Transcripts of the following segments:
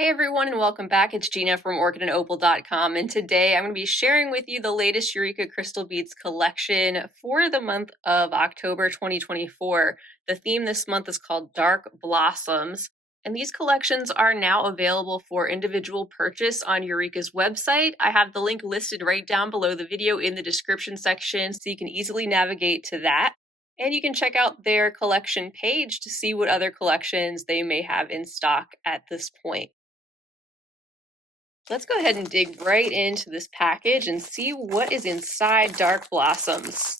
Hey everyone, and welcome back. It's Gina from orchidandopal.com, and today I'm going to be sharing with you the latest Eureka crystal beads collection for the month of October 2024. The theme this month is called Dark Blossoms, and these collections are now available for individual purchase on Eureka's website. I have the link listed right down below the video in the description section, so you can easily navigate to that. And you can check out their collection page to see what other collections they may have in stock at this point. Let's go ahead and dig right into this package and see what is inside Dark Blossoms.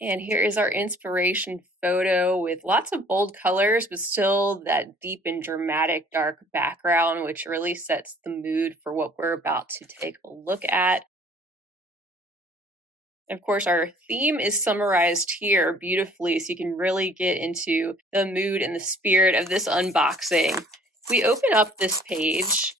And here is our inspiration photo with lots of bold colors, but still that deep and dramatic dark background, which really sets the mood for what we're about to take a look at. And of course, our theme is summarized here beautifully, so you can really get into the mood and the spirit of this unboxing. If we open up this page,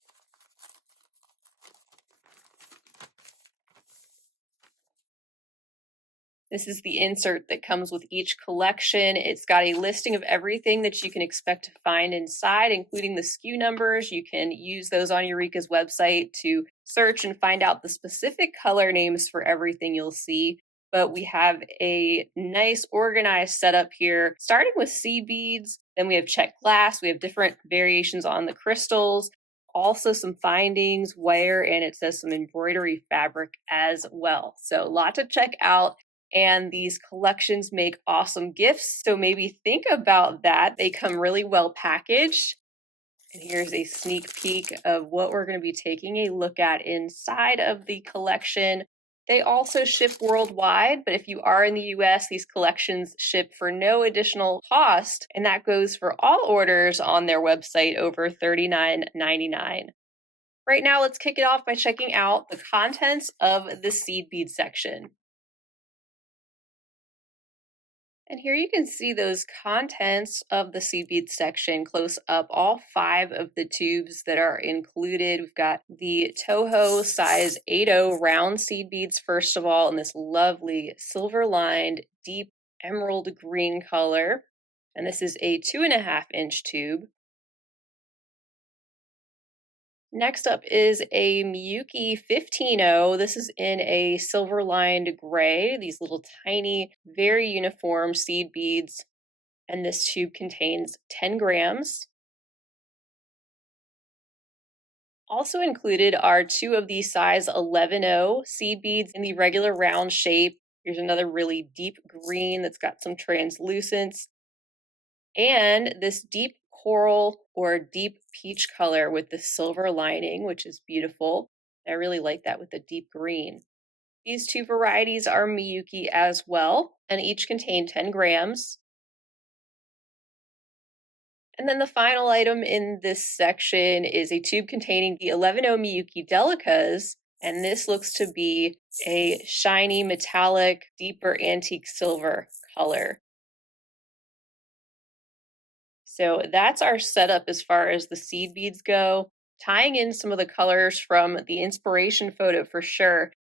this is the insert that comes with each collection. It's got a listing of everything that you can expect to find inside, including the SKU numbers. You can use those on Eureka's website to search and find out the specific color names for everything you'll see. But we have a nice organized setup here, starting with seed beads. Then we have Czech glass. We have different variations on the crystals. Also some findings, wear, and it says some embroidery fabric as well. So a lot to check out. And these collections make awesome gifts. So maybe think about that. They come really well packaged. And here's a sneak peek of what we're going to be taking a look at inside of the collection. They also ship worldwide, but if you are in the US, these collections ship for no additional cost. And that goes for all orders on their website over $39.99. Right now, let's kick it off by checking out the contents of the seed bead section. And here you can see those contents of the seed bead section close up, all 5 of the tubes that are included. We've got the Toho size 8.0 round seed beads, first of all, in this lovely silver-lined, deep emerald green color. And this is a 2.5-inch tube. Next up is a Miyuki 15.0. This is in a silver-lined gray, these little tiny, very uniform seed beads. And this tube contains 10 grams. Also included are 2 of the size 11.0 seed beads in the regular round shape. Here's another really deep green that's got some translucence. And this deep coral or deep peach color with the silver lining, which is beautiful. I really like that with the deep green. These 2 varieties are Miyuki as well, and each contain 10 grams. And then the final item in this section is a tube containing the 11.0 Miyuki Delicas, and this looks to be a shiny, metallic, deeper antique silver color. So that's our setup as far as the seed beads go, tying in some of the colors from the inspiration photo for sure.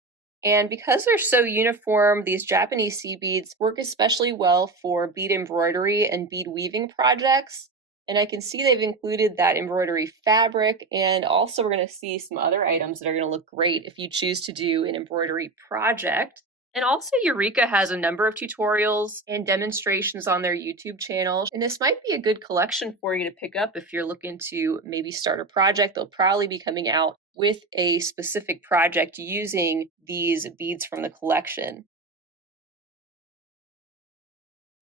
And because they're so uniform, these Japanese seed beads work especially well for bead embroidery and bead weaving projects. And I can see they've included that embroidery fabric, and also we're going to see some other items that are going to look great if you choose to do an embroidery project. And also Eureka has a number of tutorials and demonstrations on their YouTube channel. And this might be a good collection for you to pick up if you're looking to maybe start a project. They'll probably be coming out with a specific project using these beads from the collection.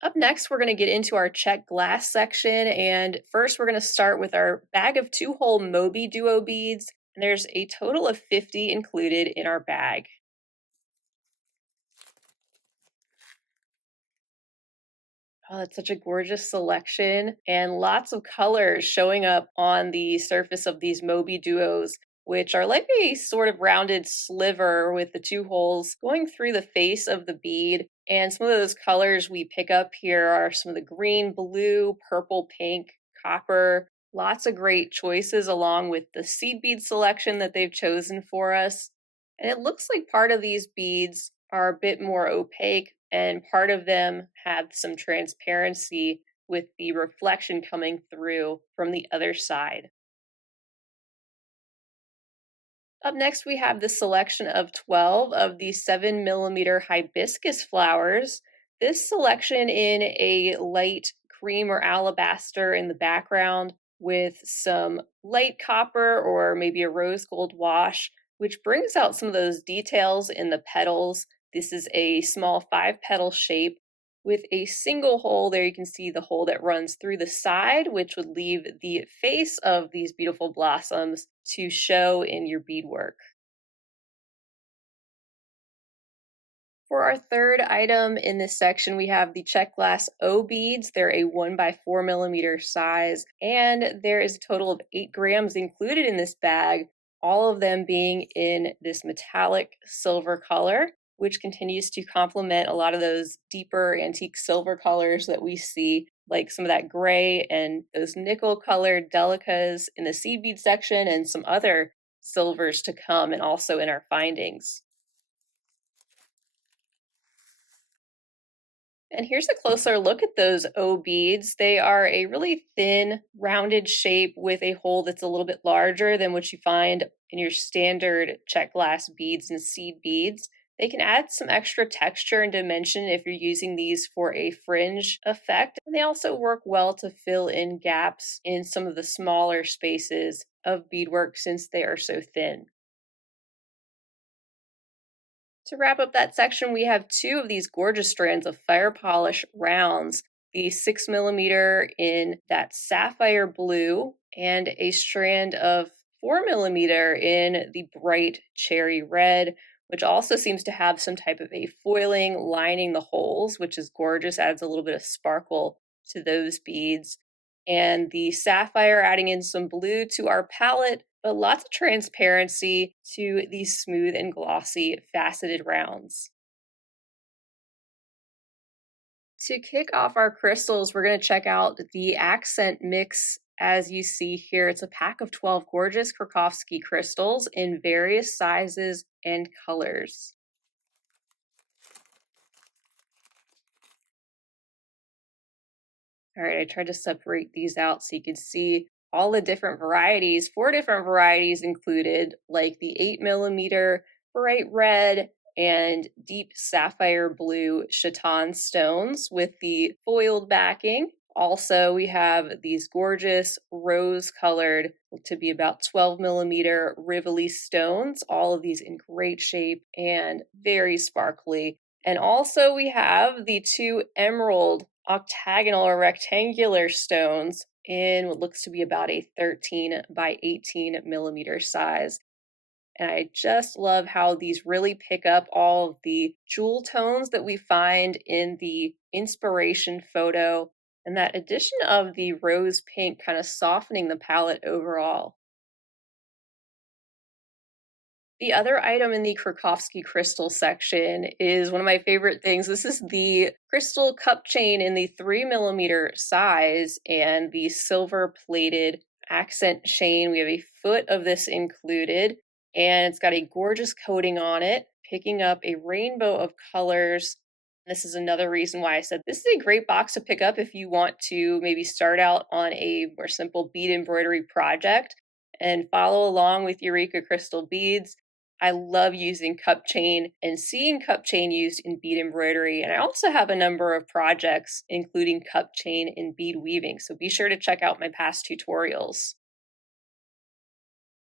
Up next, we're going to get into our Czech glass section. And first, we're going to start with our bag of 2-hole Moby Duo beads. And there's a total of 50 included in our bag. Oh, it's such a gorgeous selection and lots of colors showing up on the surface of these Moby Duos, which are like a sort of rounded sliver with the 2 holes going through the face of the bead. And some of those colors we pick up here are some of the green, blue, purple, pink, copper. Lots of great choices along with the seed bead selection that they've chosen for us. And it looks like part of these beads are a bit more opaque and part of them have some transparency with the reflection coming through from the other side. Up next, we have the selection of 12 of the 7 millimeter hibiscus flowers. This selection in a light cream or alabaster in the background with some light copper or maybe a rose gold wash, which brings out some of those details in the petals. This is a small 5 petal shape with a single hole. There you can see the hole that runs through the side, which would leave the face of these beautiful blossoms to show in your beadwork. For our third item in this section, we have the Czech glass O beads. They're a 1 by 4 millimeter size, and there is a total of 8 grams included in this bag, all of them being in this metallic silver color, which continues to complement a lot of those deeper antique silver colors that we see, like some of that gray and those nickel colored delicas in the seed bead section, and some other silvers to come, and also in our findings. And here's a closer look at those O beads. They are a really thin, rounded shape with a hole that's a little bit larger than what you find in your standard Czech glass beads and seed beads. They can add some extra texture and dimension if you're using these for a fringe effect. And they also work well to fill in gaps in some of the smaller spaces of beadwork since they are so thin. To wrap up that section, we have 2 of these gorgeous strands of fire polish rounds, the 6 millimeter in that sapphire blue and a strand of 4 millimeter in the bright cherry red, which also seems to have some type of a foiling lining the holes, which is gorgeous, adds a little bit of sparkle to those beads. And the sapphire adding in some blue to our palette, but lots of transparency to these smooth and glossy faceted rounds. To kick off our crystals, we're going to check out the accent mix. As you see here, it's a pack of 12 gorgeous Krakowski crystals in various sizes and colors. All right, I tried to separate these out so you could see all the different varieties. 4 different varieties included, like the 8 millimeter bright red and deep sapphire blue chaton stones with the foiled backing. Also, we have these gorgeous rose colored to be about 12 millimeter Rivoli stones, all of these in great shape and very sparkly. And also we have the 2 emerald octagonal or rectangular stones in what looks to be about a 13 by 18 millimeter size. And I just love how these really pick up all of the jewel tones that we find in the inspiration photo, and that addition of the rose pink kind of softening the palette overall. The other item in the Krakowski crystal section is one of my favorite things. This is the crystal cup chain in the 3 millimeter size and the silver plated accent chain. We have a foot of this included, and it's got a gorgeous coating on it, picking up a rainbow of colors. This is another reason why I said this is a great box to pick up if you want to maybe start out on a more simple bead embroidery project and follow along with Eureka crystal beads. I love using cup chain and seeing cup chain used in bead embroidery. And I also have a number of projects, including cup chain and bead weaving. So be sure to check out my past tutorials.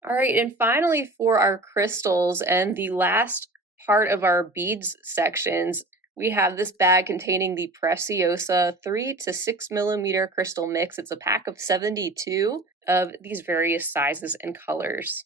All right, and finally for our crystals and the last part of our beads sections, we have this bag containing the Preciosa 3 to 6 millimeter crystal mix. It's a pack of 72 of these various sizes and colors.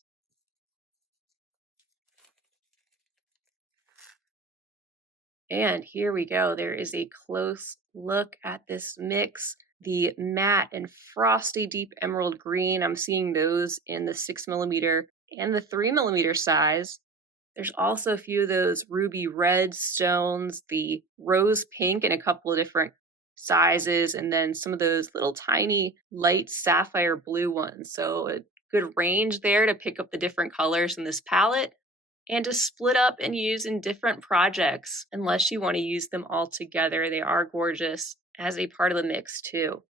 And here we go. There is a close look at this mix. The matte and frosty deep emerald green, I'm seeing those in the 6 millimeter and the 3 millimeter size. There's also a few of those ruby red stones, the rose pink in a couple of different sizes, and then some of those little tiny light sapphire blue ones. So a good range there to pick up the different colors in this palette and to split up and use in different projects unless you want to use them all together. They are gorgeous as a part of the mix too.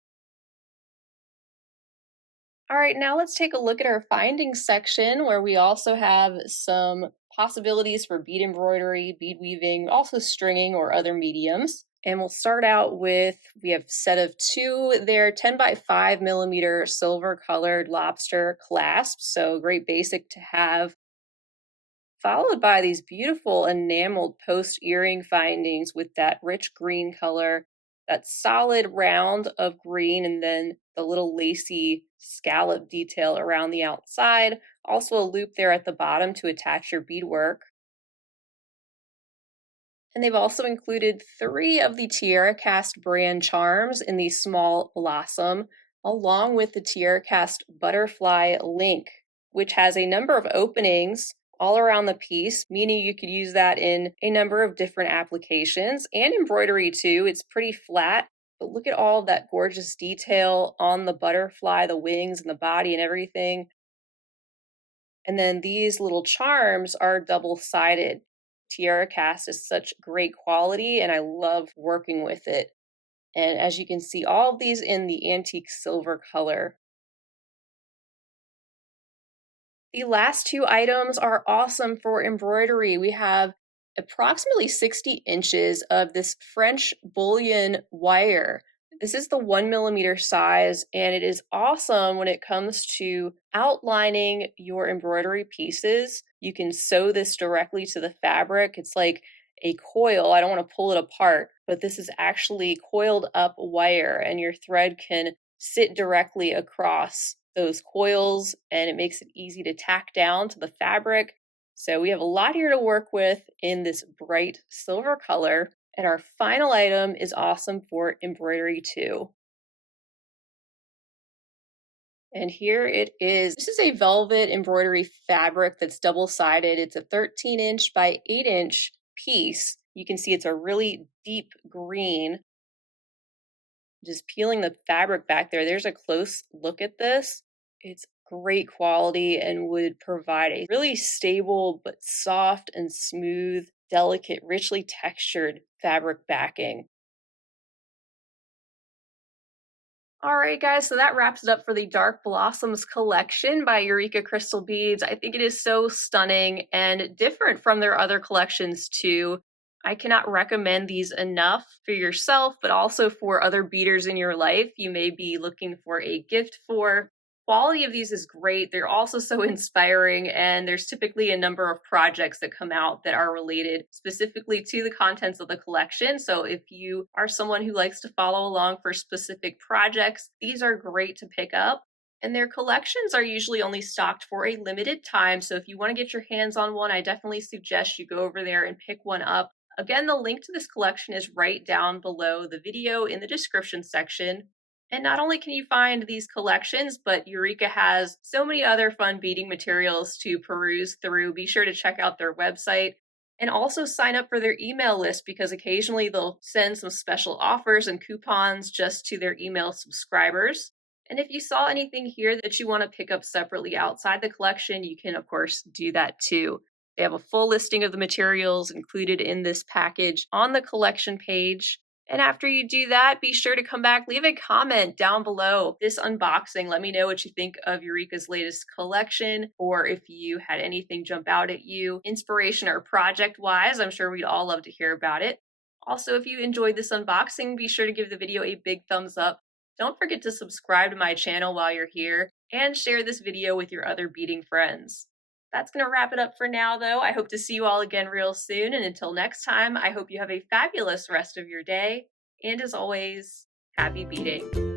All right, now let's take a look at our findings section where we also have some possibilities for bead embroidery, bead weaving, also stringing or other mediums. And we'll start out with, we have a set of two there, 10 by 5 millimeter silver colored lobster clasps. So great basic to have, followed by these beautiful enameled post earring findings with that rich green color, that solid round of green, and then the little lacy scallop detail around the outside. Also a loop there at the bottom to attach your beadwork. And they've also included 3 of the Tiara Cast brand charms in the small blossom, along with the Tiara Cast butterfly link, which has a number of openings all around the piece, meaning you could use that in a number of different applications and embroidery too. It's pretty flat, but look at all of that gorgeous detail on the butterfly, the wings and the body and everything. And then these little charms are double-sided. Tiara Cast is such great quality and I love working with it. And as you can see, all of these in the antique silver color. The last 2 items are awesome for embroidery. We have approximately 60 inches of this French bullion wire. This is the 1 millimeter size, and it is awesome when it comes to outlining your embroidery pieces. You can sew this directly to the fabric. It's like a coil. I don't want to pull it apart, but this is actually coiled up wire, and your thread can sit directly across those coils, and it makes it easy to tack down to the fabric. So we have a lot here to work with in this bright silver color. And our final item is awesome for embroidery too. And here it is. This is a velvet embroidery fabric that's double-sided. It's a 13-inch by 8-inch piece. You can see it's a really deep green. Just peeling the fabric back there, there's a close look at this. It's great quality and would provide a really stable but soft and smooth, delicate, richly textured fabric backing. All right, guys, so that wraps it up for the Dark Blossoms collection by Eureka Crystal Beads. I think it is so stunning and different from their other collections too. I cannot recommend these enough for yourself, but also for other beaders in your life you may be looking for a gift for. Quality of these is great. They're also so inspiring, and there's typically a number of projects that come out that are related specifically to the contents of the collection. So if you are someone who likes to follow along for specific projects, these are great to pick up. And their collections are usually only stocked for a limited time. So if you want to get your hands on one, I definitely suggest you go over there and pick one up. Again, the link to this collection is right down below the video in the description section. And not only can you find these collections, but Eureka has so many other fun beading materials to peruse through. Be sure to check out their website and also sign up for their email list because occasionally they'll send some special offers and coupons just to their email subscribers. And if you saw anything here that you want to pick up separately outside the collection, you can, of course, do that too. They have a full listing of the materials included in this package on the collection page. And after you do that, be sure to come back, leave a comment down below this unboxing. Let me know what you think of Eureka's latest collection, or if you had anything jump out at you, inspiration or project-wise. I'm sure we'd all love to hear about it. Also, if you enjoyed this unboxing, be sure to give the video a big thumbs up. Don't forget to subscribe to my channel while you're here, and share this video with your other beading friends. That's going to wrap it up for now, though. I hope to see you all again real soon. And until next time, I hope you have a fabulous rest of your day. And as always, happy beading.